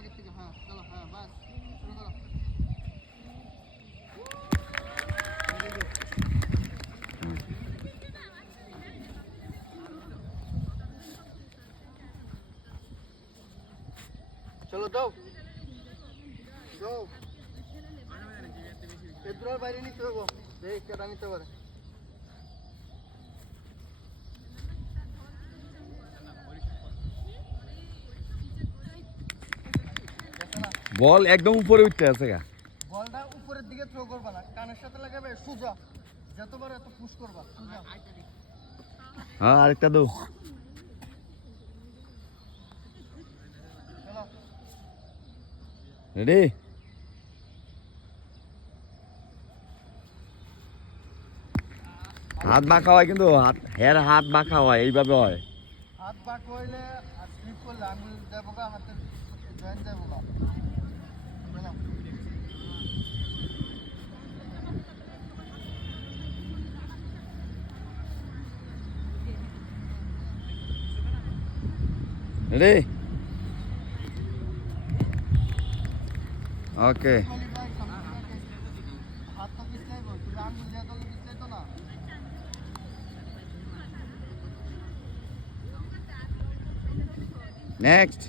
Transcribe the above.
আগে থেকে। হ্যাঁ চলো, হ্যাঁ বাস শুরু করো। চলো দাও দাও, এর বাইরে নিতে হবে, দেখ কেটা নিতে পারে। বল একদম উপরে উঠতে আছে গা। বলটা উপরের দিকে থ্রো করবা না, কানের সাথে লাগাবে সোজা, যতবার এত পুশ করবা সোজা। হ্যাঁ আরেকটা দাও। চলো রেডি? হাত বাঁকা হয় কিন্তু, হাত বাঁকা হয়, এইভাবে হয়। হাত বাঁক হইলে আর স্লিপ করলে আঙুল যাবো গা, হাতের জয়েন্ট যাবো গা। চলো রেডি? ওকে। হাত তো পিছলাই বল, তুমি আঙুল দিয়ে তো পিছলাই তো না। নেক্সট।